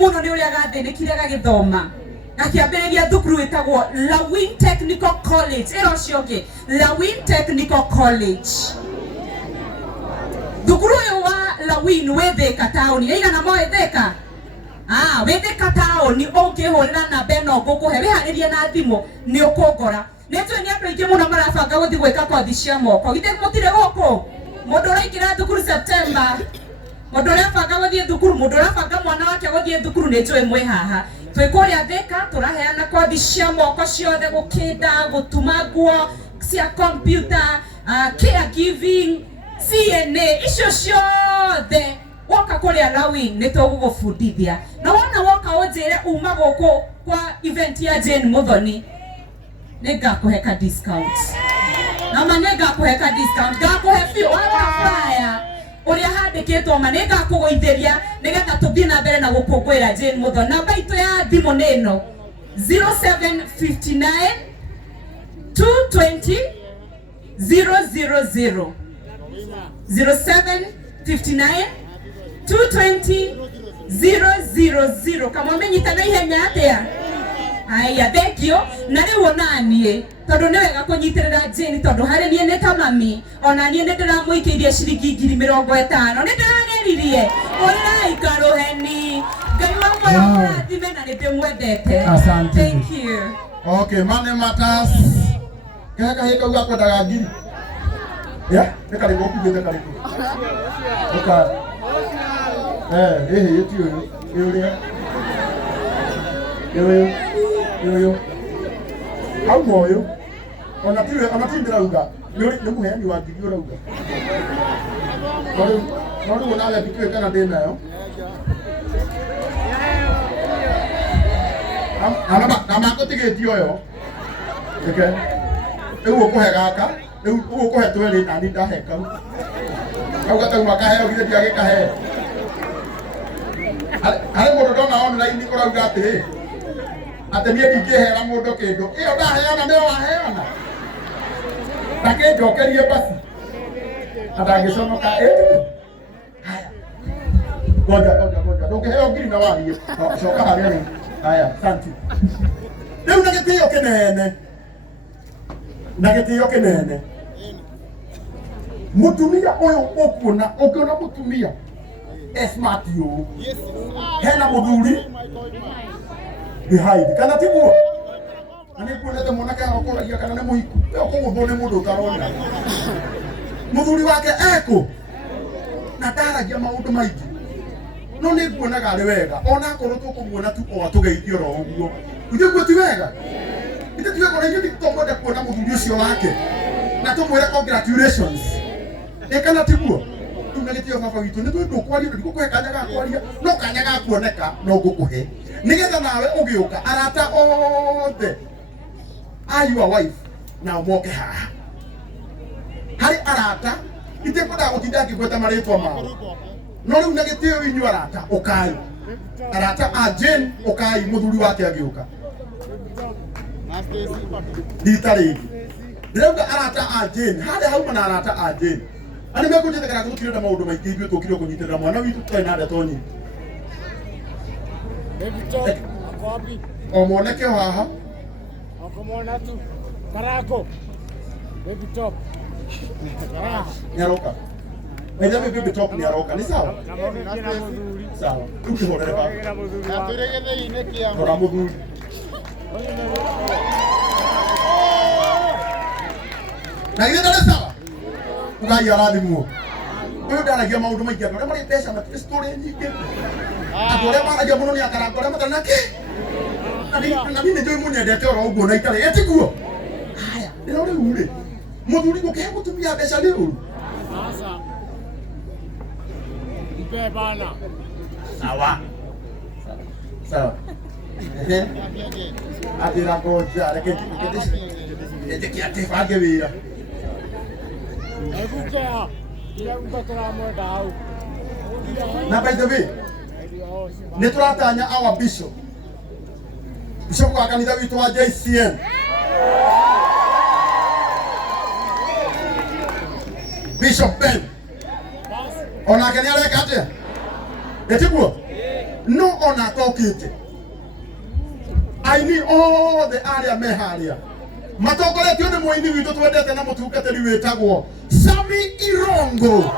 muno ni uria gathĩnĩkire gagĩthoma gakiambĩrĩria thukuru wĩtagwo Lawin Technical College. Ũcio ũngĩ Lawin Technical College. Thukuru ũyũ wa Lawin wĩ Thĩka taũni. Aigana moĩ Thĩka? Wĩ Thĩka taũni ũngĩhũrĩra namba ĩno ngũkũhe wĩharĩrie na thimũ nĩ ũkũngora. Nĩtũĩ nĩ andũ aingĩ mũno marabanga gũthiĩ gwĩka kothi cia moko. Githĩ mũtirĩ gũkũ? Mũndũ ũraingĩra thukuru September. Mũndũ ũrabanga gũthiĩ thukuru, mũndũ ũrabanga mwana wake gũthiĩ thukuru nĩnjũĩ mwĩ haha. Twĩ kũrĩa Thĩka tũraheana kothi cia moko ciothe, gũkĩnda, gũtuma nguo cia computer, caregiving, CNA, icio ciothe. Woka kũrĩa Lawin nĩ tũgũgũbundithia. Na wona woka ũnjĩre uma gũkũ kwa event ya Jane Muthoni, nĩngakũhe ka discount. Nama nĩngakũhe ka discount. Ngakũhe biũ wa flyer ũrĩa handĩkĩtwo ma nĩngakũgũithĩria nĩgetha tũthiĩ na mbere na gũkũngũĩra Jane Muthoni. Namba itũ ya thimũ nĩ ĩno 0759 220 000 0759 220 000. Kama umenyita na ihenya atĩa? Aya, thank you. Na rĩu onanie tondu nĩ wega kũnyitĩrĩra Jane tondu harĩ niĩ nĩ ta mami, ona niĩ nĩ ndĩramũikĩirie ciringi 50,000. Nĩ ndĩrageririe ũrai karũheni. Ngai wa moyo mũrathime na nĩ ndĩmwendete. Asante. Thank you. Okay, money matters. Kaya kahika uga kwendaga ngiri. Ya, nĩ karĩkũ ũkugĩte karĩkũ? Ũka. Yeti ũyũ. Ũrĩa. Yo. Au moyo. Ona tindira uga. Nĩ mũheani wa ngiri ũrauga. Nĩ wona ndikĩwe kana ndĩna yo. Ama gũtigĩtio yo. Okay. Rĩu ũkũhe gaka. Rĩu ũkũhe twĩrĩ na niĩ ndahe kau. Kau gatauma kaheo githĩ ndiagĩkahe. Harĩ mũndũ ndona online ũrauga atĩrĩ. Ate niĩ ndingĩhera mũndũ kĩndũ. Ĩyo ndaheana nĩyo waheana. Ndakĩnjokerie basi. Ndangĩconoka haya. Ngoja. Ndũngĩheo ngiri na warie. Coka harĩa rĩu. Haya, asante. Rĩu na gĩtĩo kĩnene. Mũtumia ũyũ ũngĩona mũtumia smart yo. Hena mũthuri behind. Kana tiguo? Na nĩ kuonete mwanake agakũragia kana nĩ mũhiku. Ũkũgũthwo nĩ mũndũ ũtarona. Mũthuri wake eko. Na ndaragia maũndũ maingĩ. No nĩ kuonaga arĩ wega. Ona akorwo tũkũmuona tu o atũgeithio ro ũguo. Ũguo ti wega. Ithe ti wega rĩngĩ tũkwenda kuona mũthuri ũcio wake. Na tũmwĩre congratulations. Kana tiguo? Tunagĩtio baba witũ nĩ twĩndũkwaria ndikũkũhe kanya ga kwaria no kanya ga kuoneka no ngũkũhe nĩgetha nawe ũgĩũka arata othe are your wife na moke haha harĩ arata itekũndaga gũtinda ngĩgweta marĩtwa mao no rĩu na gĩtĩo inyuĩ arata ũkai arata a Jane ũkai mũthuri wake agĩũka rita rĩngĩ ndĩrauga arata a Jane harĩa hauma na arata a Jane. Ani meko njete kana gũkirĩra maũndũ maingĩ ithuĩ tũkire kũnyitĩrĩra mwana witũ tũtarĩ na ndeto nyingĩ. O mwanake haha. Akamwona tu. Karako. Baby top. Nyaroka. Ndio baby top ni aroka. Ni sawa? Sawa. Tukihorere baba. Aturegeze ine kia. Tora muthuri. Na ile ndio sawa. Ugai arathimwo. Ũyũ ndaragia maũndũ maingĩ andũ arĩa marĩ mbeca matirĩ story nyingĩ. Andũ arĩa maragia mũno nĩ akarango arĩa matarĩ na kĩ. Na niĩ nĩnjũĩ mũnyendete oro ũguo na itarĩ etiguo. Haya, ndĩrona rĩu rĩ. Mũthuri gũkĩhe mũtumia mbeca nĩ ũru. Sasa. Mpe bana. Sawa. Atĩra ngoja reke ndĩkĩate bange wĩra. Egukea. Kila mtoto mwenda hau. Na by the way, nĩ tũratanya our bishop. Bishop wa kanitha witũ wa JCM. Bishop Ben. Onake nĩ areka atĩa? Etiguo? no ona tokite aini othe aria meharia matongoretio ni muini witu twendete na mutungatiri witagwo Sami Irongo.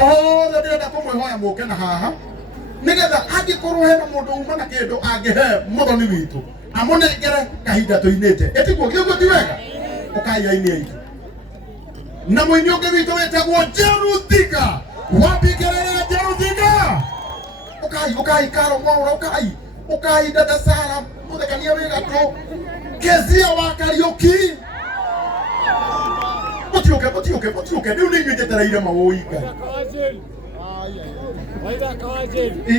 Othe ndirenda kumwihoya muke na haha nigetha angikorwo hena mundu uma na kindu angihe muthoni witu amunengere kahinda tuinite etiguo giguo ti wega ukai aini aitu na muini ungi witu witagwo Jeruthiga. Wapigerere Jeruthiga. Ukai karo mwaura ukai dada Sara muthekania wega tu Kezia wa Kariuki. Mutioke riu ni nyetereire mawoika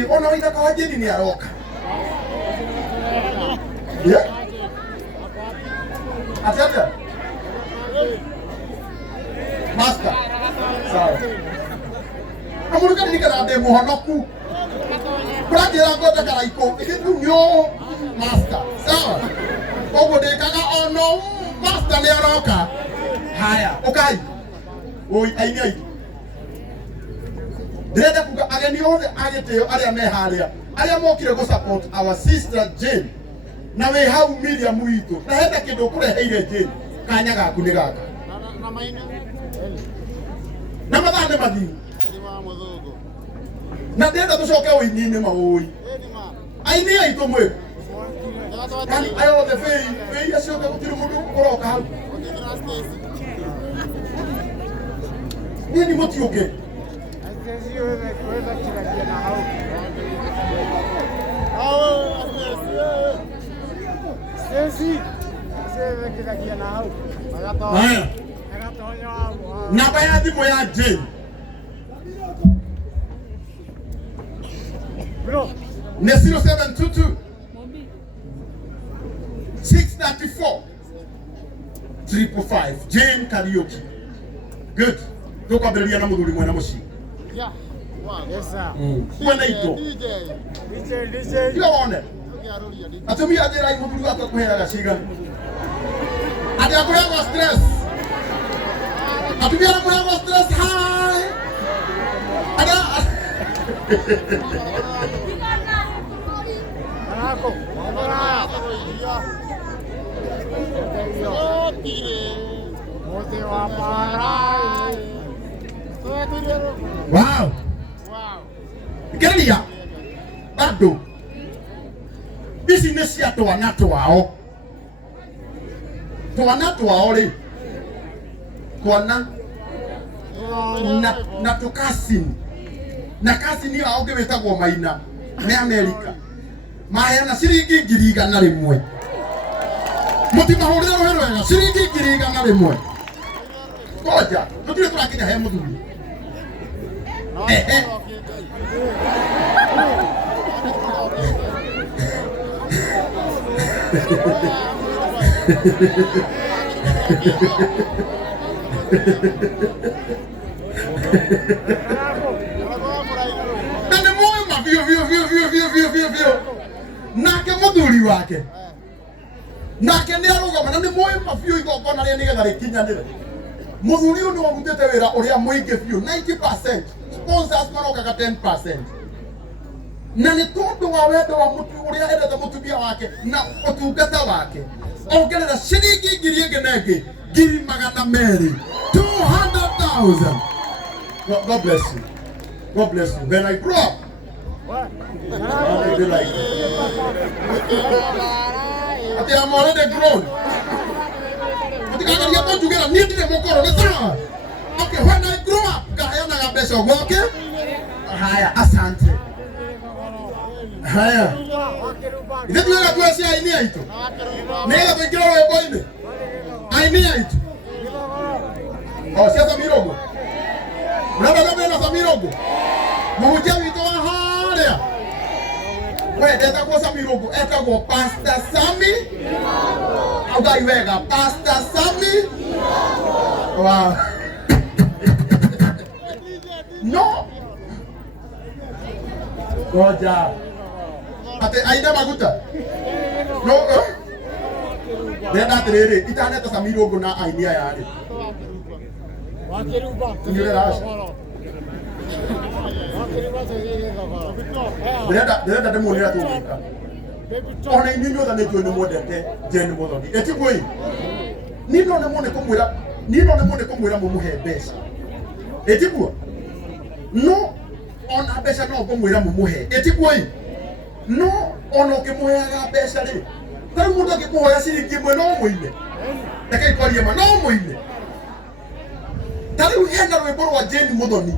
ona waitha kawajeni ni aroka atete master sawa amurika ni kana de muhonoku kurangira ngota karaiko ikitu nyo master sawa ogo de kaga ono master ni aroka haya ukai oi aini ai direnda kuga ageni othe agiteo aria meharia aria mokire go support our sister Jane na we hau Miriam witu na henda kindu kureheire Jane kanya gaku ni gaka na maina na mathane mathi na ndenda tucoke uini-ini maui aini aitu mwe kani ayo the fei acio ke gutiri mundu uroka hau nini mutioke namba ya thimu ya Jane ni 0722 634 555 Jane Kariuki. Good. Tukwambĩrĩria na muthuri mwena muci. Yeah. Yes sir. Mwena ito. DJ. Yo one. Atumia njĩra imuthuri wake kuheraga ciga. Ati akuheagwo stress. Atumia akuheagwo stress high. Ada. Anako. Wow. Geria. Bado. Ici nĩ cia twana twao. Twana twao rĩ. Twana na tukasini. Na kasini wao ũngĩ wĩtagwo Maina. Nĩ Amerika. Maheana ciringi 100,000. Mutimahurire rohero wega ciringi 100,000. Ngoja, tutire turakinya he muthuri. Nani mwema vio. Nake muthuri wake. Nake nĩ arugama na nĩ mwema biũ igongona rĩa nĩgetha rĩkinyanĩre. Muthuri ũyũ nĩ wagutĩte wĩra ũrĩa mũingĩ biũ 90%. Sponsors marokaga 10%. Na nĩ tondũ wa wendo wa mũtu ũrĩa endete mũtumia wake na ũtungata wake. Ongerera ciringi 1,000 200,000. 200,000. God bless you. God bless you. When I grow up, I'll be like ati I'm already grown. Ati kakaria mojugera ni ndire mukoro ni sawa. Okay, when I grow up, gayana ga pesa gwake. Haya, asante. Haya. Ile tuweka tuasi aini aitu. Nega tukiro weboine. Aini aitu. Oh, siasa mirogo. Mnabana na Samirogo. Muhujia wito wa haria. Wewe deta kwa Samirogo, etagwo Pastor Sami. Augai wega Pastor Sami. Wow. No. Ngoja. Ate aina maguta. No. Deta tirere, itaneta Samirogo na ainia yale. Ndĩrenda ndĩmuonera tũgwĩka. Ona inyuĩ inyuothe nĩ njũĩ nĩ mwendete Jane Muthoni. Ĩtiguo ĩ? Niĩ no nĩ kũmwĩra mũmũhe mbeca. Ĩtiguo? No ona mbeca no ngũmwĩra mũmũhe. Ĩtiguo ĩ? No ona ũkĩmũheaga mbeca rĩ, tarĩ mũndũ angĩkũhoya ciringi ĩmwe no ũmũine. Reke ikwarie ma no ũmũine. Tarĩu hena rwĩmbo rwa Jane Muthoni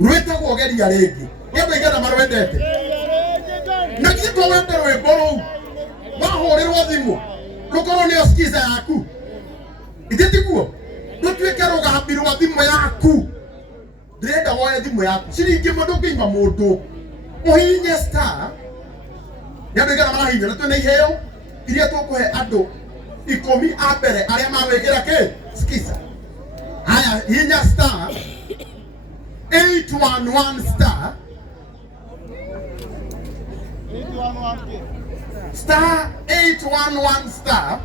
rwĩtagwo geria rĩngĩ. Nĩ andũ aigana marwendete? Na githĩ to wende rwĩmbo rũu wahũrĩrwo thimũ rũkorwo nĩyo skiza yaku? Ithĩ tiguo? Rũtuĩke rũgambi rwa thimũ yaku. Ndĩrenda woye thimũ yaku ciringi ĩmwe ndũngĩima mũndũ. Ũhihinye star. Nĩ andũ aigana marahihinya na twĩna iheo iria tũkũhe andũ 10 a mbere arĩa magwĩkĩra kĩ? Skiza. Haya, hihinya star 811 star 811 star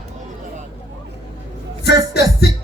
56